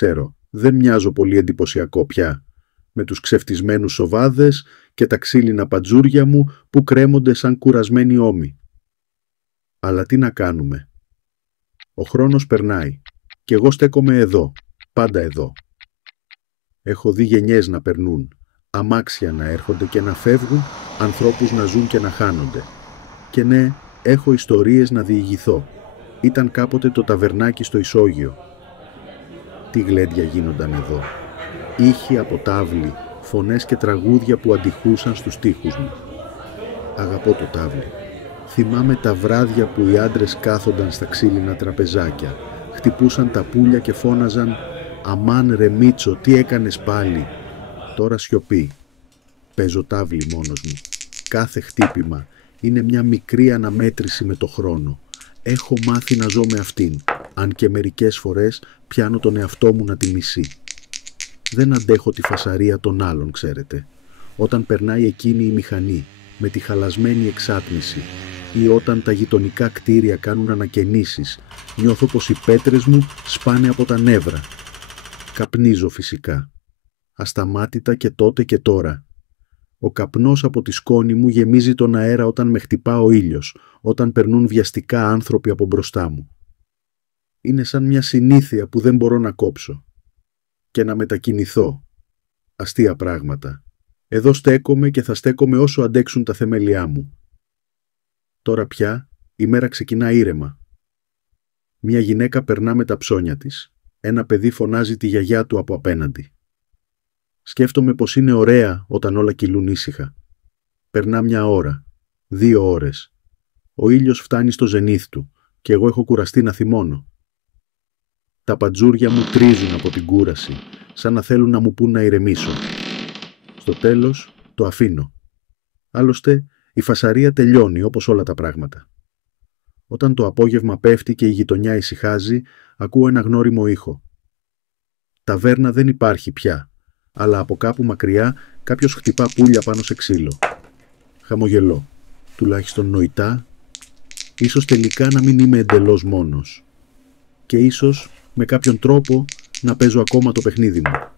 ξέρω, δεν μοιάζω πολύ εντυπωσιακό πια, με τους ξεφτισμένους σοβάδες και τα ξύλινα παντζούρια μου που κρέμονται σαν κουρασμένοι ώμοι. Αλλά τι να κάνουμε. Ο χρόνος περνάει και εγώ στέκομαι εδώ, πάντα εδώ. Έχω δει γενιές να περνούν, αμάξια να έρχονται και να φεύγουν, ανθρώπους να ζουν και να χάνονται. Και ναι, έχω ιστορίες να διηγηθώ. Ήταν κάποτε το ταβερνάκι στο Ισόγειο. Τι γλέντια γίνονταν εδώ. Ήχοι από τάβλη, φωνές και τραγούδια που αντιχούσαν στους στίχους μου. Αγαπώ το τάβλη. Θυμάμαι τα βράδια που οι άντρες κάθονταν στα ξύλινα τραπεζάκια, χτυπούσαν τα πουλια και φώναζαν «Αμάν ρε Μίτσο, τι έκανες πάλι?» Τώρα σιωπή. Παίζω τάβλη μόνος μου. Κάθε χτύπημα είναι μια μικρή αναμέτρηση με το χρόνο. Έχω μάθει να ζω με αυτήν, αν και μερικές φορές πιάνω τον εαυτό μου να τη μισεί. Δεν αντέχω τη φασαρία των άλλων, ξέρετε. Όταν περνάει εκείνη η μηχανή, με τη χαλασμένη εξάτμιση, ή όταν τα γειτονικά κτίρια κάνουν ανακαινήσεις, νιώθω πως οι πέτρες μου σπάνε από τα νεύρα. Καπνίζω φυσικά. Ασταμάτητα και τότε και τώρα. Ο καπνός από τη σκόνη μου γεμίζει τον αέρα όταν με χτυπά ο ήλιος, όταν περνούν βιαστικά άνθρωποι από μπροστά μου. Είναι σαν μια συνήθεια που δεν μπορώ να κόψω. Και να μετακινηθώ. Αστεία πράγματα. Εδώ στέκομαι και θα στέκομαι όσο αντέξουν τα θεμέλια μου. Τώρα πια η μέρα ξεκινά ήρεμα. Μια γυναίκα περνά με τα ψώνια της. Ένα παιδί φωνάζει τη γιαγιά του από απέναντι. Σκέφτομαι πως είναι ωραία όταν όλα κυλούν ήσυχα. Περνά μια ώρα, 2 ώρες. Ο ήλιος φτάνει στο ζενήθ του και εγώ έχω κουραστεί να θυμώνω. Τα παντζούρια μου τρίζουν από την κούραση, σαν να θέλουν να μου πούν να ηρεμήσω. Στο τέλος το αφήνω. Άλλωστε η φασαρία τελειώνει όπως όλα τα πράγματα. Όταν το απόγευμα πέφτει και η γειτονιά ησυχάζει, ακούω ένα γνώριμο ήχο. Ταβέρνα δεν υπάρχει πια, αλλά από κάπου μακριά κάποιος χτυπά πουλια πάνω σε ξύλο. Χαμογελώ, τουλάχιστον νοητά, ίσως τελικά να μην είμαι εντελώς μόνος. Και ίσως με κάποιον τρόπο να παίζω ακόμα το παιχνίδι μου.